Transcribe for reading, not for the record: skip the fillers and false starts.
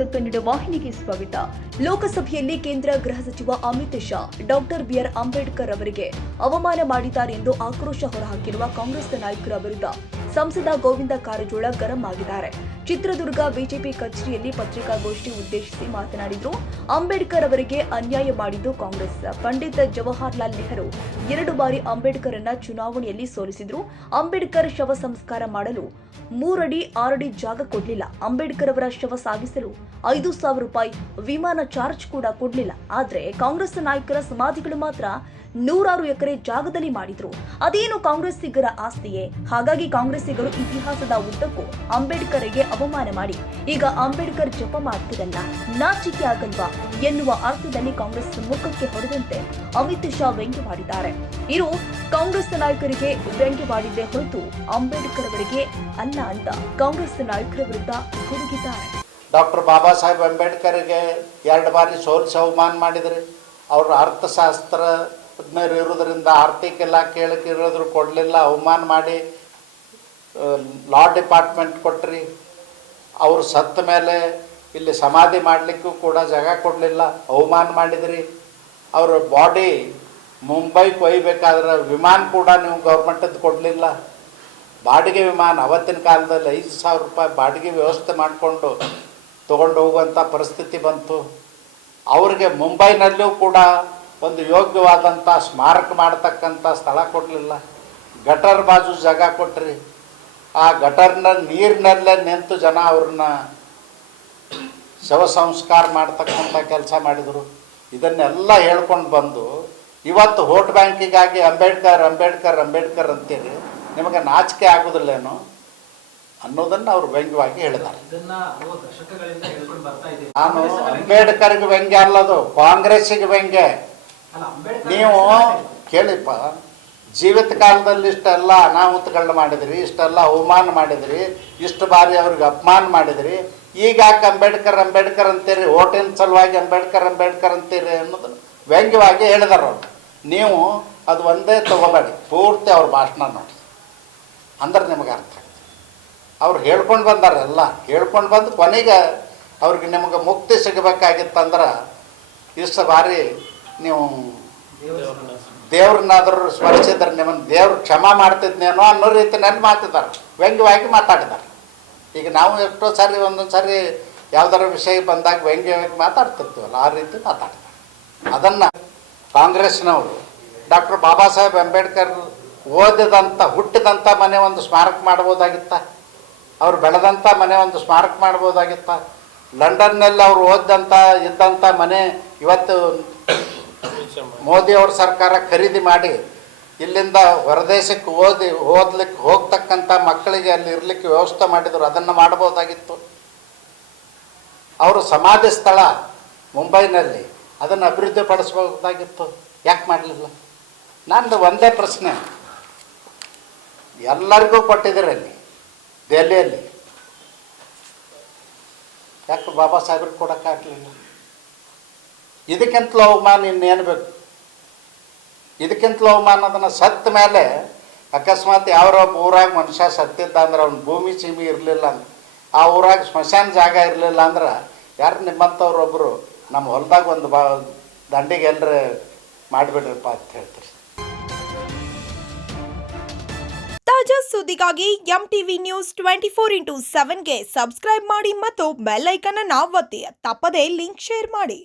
News Kannada ವಾಹಿನಿಗೆ ಸ್ವಾಗತ. ಲೋಕಸಭೆಯಲ್ಲಿ ಕೇಂದ್ರ ಗೃಹ ಸಚಿವ ಅಮಿತ್ ಶಾ ಡಾಕ್ಟರ್ ಬಿಆರ್ ಅಂಬೇಡ್ಕರ್ ಅವರಿಗೆ ಅವಮಾನ ಮಾಡಿದ್ದಾರೆ ಎಂದು ಆಕ್ರೋಶ ಹೊರಹಾಕಿರುವ ಕಾಂಗ್ರೆಸ್ ನಾಯಕರ ವಿರುದ್ಧ ಸಂಸದ ಗೋವಿಂದ ಕಾರಜೋಳ ಗರಂ ಆಗಿದ್ದಾರೆ. ಚಿತ್ರದುರ್ಗ ಬಿಜೆಪಿ ಕಚೇರಿಯಲ್ಲಿ ಪತ್ರಿಕಾಗೋಷ್ಠಿ ಉದ್ದೇಶಿಸಿ ಮಾತನಾಡಿದರು. ಅಂಬೇಡ್ಕರ್ ಅವರಿಗೆ ಅನ್ಯಾಯ ಮಾಡಿದ್ದು ಕಾಂಗ್ರೆಸ್. ಪಂಡಿತ್ ಜವಾಹರ್ಲಾಲ್ ನೆಹರು 2 ಬಾರಿ ಅಂಬೇಡ್ಕರ್ ಅನ್ನ ಚುನಾವಣೆಯಲ್ಲಿ ಸೋಲಿಸಿದ್ರು. ಅಂಬೇಡ್ಕರ್ ಶವ ಸಂಸ್ಕಾರ ಮಾಡಲು 3 ಅಡಿ 6 ಅಡಿ ಜಾಗ ಕೊಡ್ಲಿಲ್ಲ. ಅಂಬೇಡ್ಕರ್ ಅವರ ಶವ ಸಾಗಿಸಲು 5,000 ರೂಪಾಯಿ ವಿಮಾನ ಚಾರ್ಜ್ ಕೂಡ ಕೊಡ್ಲಿಲ್ಲ. ಆದ್ರೆ ಕಾಂಗ್ರೆಸ್ ನಾಯಕರ ಸಮಾಧಿಗಳು ಮಾತ್ರ 100 ಎಕರೆ ಜಾಗದಲ್ಲಿ ಮಾಡಿದ್ರು. ಅದೇನು ಕಾಂಗ್ರೆಸ್ಸಿಗರ ಆಸ್ತಿಯೇ? ಹಾಗಾಗಿ ಕಾಂಗ್ರೆಸ್ಸಿಗರು ಇತಿಹಾಸದ ಉದ್ದಕ್ಕೂ ಅಂಬೇಡ್ಕರ್ಗೆ ಅವಮಾನ ಮಾಡಿ ಈಗ ಅಂಬೇಡ್ಕರ್ ಜಪ ಮಾಡ್ತಿರಲ್ಲ, ನಾಚಿಕೆ ಆಗಲ್ವಾ ಎನ್ನುವ ಅರ್ಥದಲ್ಲಿ ಕಾಂಗ್ರೆಸ್ ಮುಖಕ್ಕೆ ಹೊಡೆದಂತೆ ಅಮಿತ್ ಶಾ ವ್ಯಂಗ್ಯವಾಡಿದ್ದಾರೆ. ಇದು ಕಾಂಗ್ರೆಸ್ ನಾಯಕರಿಗೆ ವ್ಯಂಗ್ಯವಾಡಿದ್ದೇ ಹೊರತು ಅಂಬೇಡ್ಕರ್ ಅವರಿಗೆ ಅಲ್ಲ ಅಂತ ಕಾಂಗ್ರೆಸ್ ನಾಯಕರ ವಿರುದ್ಧ ಗುಡುಗಿದ್ದಾರೆ. ಡಾಕ್ಟರ್ ಬಾಬಾ ಸಾಹೇಬ್ ಅಂಬೇಡ್ಕರ್ಗೆ 2 ಬಾರಿ ಸೋಲಿಸಿ ಅವಮಾನ ಮಾಡಿದ್ರಿ. ಅವರು ಅರ್ಥಶಾಸ್ತ್ರ ಇರೋದ್ರಿಂದ ಆರ್ಥಿಕ ಇಲಾಖೆ ಇರೋದ್ರು ಕೊಡಲಿಲ್ಲ, ಅವಮಾನ ಮಾಡಿ ಲಾ ಡಿಪಾರ್ಟ್ಮೆಂಟ್ ಕೊಟ್ರಿ. ಅವರು ಸತ್ತ ಮೇಲೆ ಇಲ್ಲಿ ಸಮಾಧಿ ಮಾಡಲಿಕ್ಕೂ ಕೂಡ ಜಾಗ ಕೊಡಲಿಲ್ಲ, ಅವಮಾನ ಮಾಡಿದ್ರಿ. ಅವ್ರ ಬಾಡಿ ಮುಂಬೈಗೆ ಒಯ್ಬೇಕಾದ್ರೆ ವಿಮಾನ ಕೂಡ ನೀವು ಗೌರ್ಮೆಂಟದ್ದು ಕೊಡಲಿಲ್ಲ. ಬಾಡಿಗೆ ವಿಮಾನ ಅವತ್ತಿನ ಕಾಲದಲ್ಲಿ 5,000 ರೂಪಾಯಿ ಬಾಡಿಗೆ ವ್ಯವಸ್ಥೆ ಮಾಡಿಕೊಂಡು ತೊಗೊಂಡು ಹೋಗುವಂಥ ಪರಿಸ್ಥಿತಿ ಬಂತು. ಅವ್ರಿಗೆ ಮುಂಬೈನಲ್ಲೂ ಕೂಡ ಒಂದು ಯೋಗ್ಯವಾದಂಥ ಸ್ಮಾರಕ ಮಾಡ್ತಕ್ಕಂಥ ಸ್ಥಳ ಕೊಡಲಿಲ್ಲ. ಗಟರ್ ಬಾಜು ಜಾಗ ಕೊಟ್ರಿ. ಆ ಗಟರ್ನ ನೀರಿನಲ್ಲೇ ನಿಂತು ಜನ ಅವ್ರನ್ನ ಶವ ಸಂಸ್ಕಾರ ಮಾಡ್ತಕ್ಕಂಥ ಕೆಲಸ ಮಾಡಿದರು. ಇದನ್ನೆಲ್ಲ ಹೇಳ್ಕೊಂಡು ಬಂದು ಇವತ್ತು ವೋಟ್ ಬ್ಯಾಂಕಿಗಾಗಿ ಅಂಬೇಡ್ಕರ್ ಅಂಬೇಡ್ಕರ್ ಅಂಬೇಡ್ಕರ್ ಅಂತೀರಿ, ನಿಮಗೆ ನಾಚಿಕೆ ಆಗೋದಿಲ್ಲೇನೋ ಅನ್ನೋದನ್ನು ಅವರು ವ್ಯಂಗ್ಯವಾಗಿ ಹೇಳಿದ್ದಾರೆ. ನಾನು ಅಂಬೇಡ್ಕರ್ಗೆ ವ್ಯಂಗ್ಯ ಅಲ್ಲದು, ಕಾಂಗ್ರೆಸ್ಸಿಗೆ ವ್ಯಂಗ್ಯ. ನೀವು ಕೇಳಿಪ್ಪ, ಜೀವಿತ ಕಾಲದಲ್ಲಿ ಇಷ್ಟೆಲ್ಲ ಅನಾಹುತಗಳನ್ನ ಮಾಡಿದ್ರಿ, ಇಷ್ಟೆಲ್ಲ ಅವಮಾನ ಮಾಡಿದ್ರಿ, ಇಷ್ಟು ಬಾರಿ ಅವ್ರಿಗೆ ಅಪಮಾನ ಮಾಡಿದ್ರಿ, ಈಗ ಯಾಕೆ ಅಂಬೇಡ್ಕರ್ ಅಂಬೇಡ್ಕರ್ ಅಂತೀರಿ, ಓಟಿನ ಸಲುವಾಗಿ ಅಂಬೇಡ್ಕರ್ ಅಂಬೇಡ್ಕರ್ ಅಂತೀರಿ ಅನ್ನೋದು ವ್ಯಂಗ್ಯವಾಗಿ ಹೇಳಿದಾರ ಅವ್ರು. ನೀವು ಅದು ಒಂದೇ ತಗೋಬೇಡಿ, ಪೂರ್ತಿ ಅವ್ರ ಭಾಷಣ ನೋಡಿ ಅಂದ್ರೆ ನಿಮಗೆ ಅರ್ಥ ಆಗ್ತದೆ. ಅವ್ರು ಹೇಳ್ಕೊಂಡು ಬಂದಾರ, ಎಲ್ಲ ಹೇಳ್ಕೊಂಡು ಬಂದು ಕೊನೆಗೆ ಅವ್ರಿಗೆ ನಿಮಗೆ ಮುಕ್ತಿ ಸಿಗಬೇಕಾಗಿತ್ತಂದ್ರೆ ಇಷ್ಟು ಬಾರಿ ನೀವು ದೇವ್ರನ್ನಾದರೂ ಸ್ಮರಿಸಿದ್ರೆ ನಿಮ್ಮನ್ನು ದೇವ್ರು ಕ್ಷಮಾ ಮಾಡ್ತಿದ್ನೇನೋ ಅನ್ನೋ ರೀತಿಯಲ್ಲಿ ಮಾತಿದ್ದಾರೆ, ವ್ಯಂಗ್ಯವಾಗಿ ಮಾತಾಡಿದ್ದಾರೆ. ಈಗ ನಾವು ಎಷ್ಟೋ ಸಾರಿ ಒಂದೊಂದು ಸಾರಿ ಯಾವ್ದಾರ ವಿಷಯ ಬಂದಾಗ ವ್ಯಂಗ್ಯವಾಗಿ ಮಾತಾಡ್ತಿರ್ತೀವಲ್ಲ, ಆ ರೀತಿ ಮಾತಾಡ್ತಾರೆ. ಅದನ್ನು ಕಾಂಗ್ರೆಸ್ನವರು ಡಾಕ್ಟರ್ ಬಾಬಾ ಸಾಹೇಬ್ ಅಂಬೇಡ್ಕರ್ ಓದಿದಂಥ ಹುಟ್ಟಿದಂಥ ಮನೆ ಒಂದು ಸ್ಮಾರಕ ಮಾಡ್ಬೋದಾಗಿತ್ತ, ಅವ್ರು ಬೆಳೆದಂಥ ಮನೆ ಒಂದು ಸ್ಮಾರಕ ಮಾಡ್ಬೋದಾಗಿತ್ತ. ಲಂಡನ್ನಲ್ಲಿ ಅವ್ರು ಇದ್ದಂಥ ಮನೆ ಇವತ್ತು ಮೋದಿಯವ್ರ ಸರ್ಕಾರ ಖರೀದಿ ಮಾಡಿ ಇಲ್ಲಿಂದ ಹೊರದೇಶಕ್ಕೆ ಓದ್ಲಿಕ್ಕೆ ಹೋಗ್ತಕ್ಕಂಥ ಮಕ್ಕಳಿಗೆ ಅಲ್ಲಿ ಇರಲಿಕ್ಕೆ ವ್ಯವಸ್ಥೆ ಮಾಡಿದರು, ಅದನ್ನು ಮಾಡ್ಬೋದಾಗಿತ್ತು. ಅವರು ಸಮಾಧಿ ಸ್ಥಳ ಮುಂಬೈನಲ್ಲಿ ಅದನ್ನು ಅಭಿವೃದ್ಧಿ ಪಡಿಸ್ಬೋದಾಗಿತ್ತು, ಯಾಕೆ ಮಾಡಲಿಲ್ಲ? ನಂದು ಒಂದೇ ಪ್ರಶ್ನೆ, ಎಲ್ಲರಿಗೂ ಕೊಟ್ಟಿದ್ದೀರಲ್ಲಿ ದೆಹಲಿಯಲ್ಲಿ, ಯಾಕೆ ಬಾಬಾ ಸಾಹೇಬ್ರಿಗೆ ಕೊಡೋಕ್ಕಾಗಲಿಲ್ಲ? ಇದಕ್ಕಿಂತಲೂ ಅವಮಾನ ಇನ್ನೇನು ಬೇಕು? ಇದಕ್ಕಿಂತಲೂ ಅವಮಾನ ಅದನ್ನು ಸತ್ತ ಮೇಲೆ ಅಕಸ್ಮಾತ್ ಯಾವ್ರೊಬ್ಬ ಊರಾಗ ಮನುಷ್ಯ ಸತ್ತಿದ್ದ ಅಂದ್ರೆ ಅವ್ನ ಭೂಮಿ ಸೀಮಿ ಇರಲಿಲ್ಲ ಅಂದ್ರೆ, ಆ ಊರಾಗ ಸ್ಮಶಾನ ಜಾಗ ಇರಲಿಲ್ಲ ಅಂದ್ರೆ ಯಾರು ನಿಮ್ಮಂಥವ್ರೊಬ್ಬರು ನಮ್ಮ ಹೊಲದಾಗ ಒಂದು ದಂಡಿಗೆ ಎಲ್ಲರ ಮಾಡಿಬಿಡ್ರಪ್ಪ ಅಂತ ಹೇಳ್ತೀರಿ. ತಾಜಾ ಸುದ್ದಿಗಾಗಿ MTV ನ್ಯೂಸ್ 24x7ಗೆ ಸಬ್ಸ್ಕ್ರೈಬ್ ಮಾಡಿ ಮತ್ತು ಬೆಲ್ ಐಕಾನ್ ಅನ್ನು ಒತ್ತಿ. ತಪ್ಪದೇ ಲಿಂಕ್ ಶೇರ್ ಮಾಡಿ.